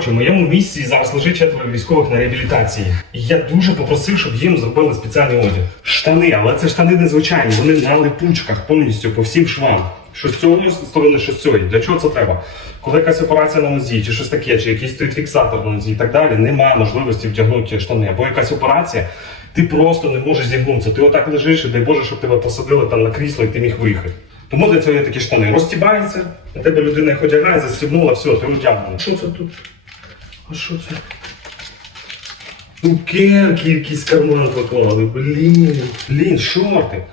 Коротше, в моєму місці зараз лежить четверо військових на реабілітації. І я дуже попросив, щоб їм зробили спеціальний одяг. Штани, але це штани незвичайні, вони на липучках повністю по всім швам. Що з цієї сторони, що. Для чого це треба? Коли якась операція на нозі, чи щось таке, чи якийсь стоїть фіксатор на нозі і так далі, немає можливості вдягнути штани. Або якась операція, ти просто не можеш зігнутися. Ти отак лежиш, і дай Боже, щоб тебе посадили там на крісло і ти міг виїхати. Тому для цього є такі штани. Розтібається, на тебе людина їх одягає, застібнула, все, ти одягнений. Що це тут? А що це? Цукерки якісь карман поклали. Блін, блін, шорти.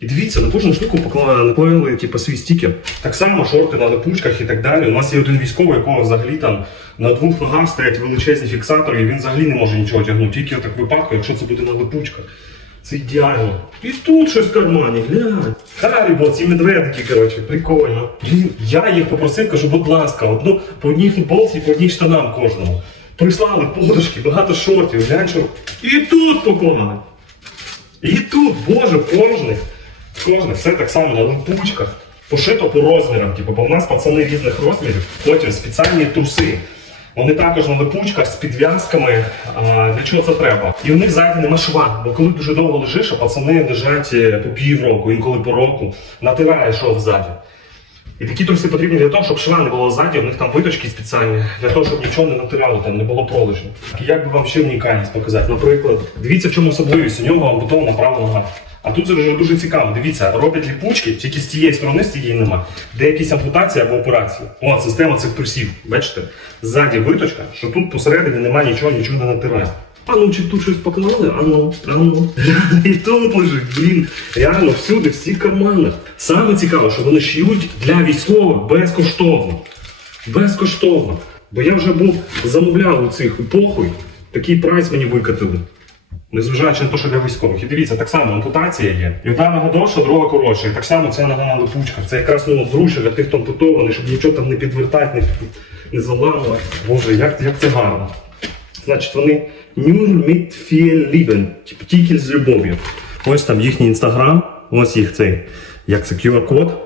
І дивіться, на кожну штуку поклали, типу, свій стікер. Так само шорти на липучках і так далі. У нас є один військовий, якого взагалі там на двох ногах стоять величезні фіксатори, і він взагалі не може нічого тягнути. Тільки в так випадку, якщо це буде на липучках. Це ідеально. І тут щось в кармані, глянь. Харібо, ці медведики, коротше, прикольно. Блін, я їх попросив, кажу, будь ласка, одну по одній футболці, по одній штанам кожному. Прислали подушки, багато шортів, глянь, що. І тут поклали. І тут, боже, кожних, кожних, все так само на липучках. Пошито по розмірам, типу, бо в нас пацани різних розмірів, потім спеціальні труси. Вони також на липучках з підв'язками. Для чого це треба? І у них ззаді нема шва. Бо коли дуже довго лежиш, а пацани лежать е, по півроку, інколи по року, натирає шов ззаді. І такі труси потрібні для того, щоб шва не було ззаді, у них там виточки спеціальні, для того, щоб нічого не натирало, там не було пролежу. Як би вам ще унікальність показати? Наприклад, дивіться, в чому особливість. У нього права нога. А тут це дуже, дуже цікаво. Дивіться, роблять ліпучки, тільки з тієї сторони, з тієї нема. Де якісь ампутації або операції. От система цих трусів. Бачите? Ззаді виточка, що тут посередині немає нічого, нічого не натирає. А ну чи тут щось поклали? А ну, а ну. І тут лежить, блін. Реально всюди, в всіх карманах. Саме цікаве, що вони шиють для військових безкоштовно. Безкоштовно. Бо я вже був замовляв у цих похуй, такий прайс мені викатили. Незважаючи на те, що для військових. І дивіться, так само ампутація є. І одна нога довша, друга коротша. І так само ця нога на липучках. Це якраз ну, зручно для тих, хто ампутований, щоб нічого там не підвертати, не, не заламувати. Боже, як, як це гарно. Значить, вони Nur mit viel Lieben, тільки з любов'ю. Ось там їхній інстаграм, ось їх цей, як це QR-код.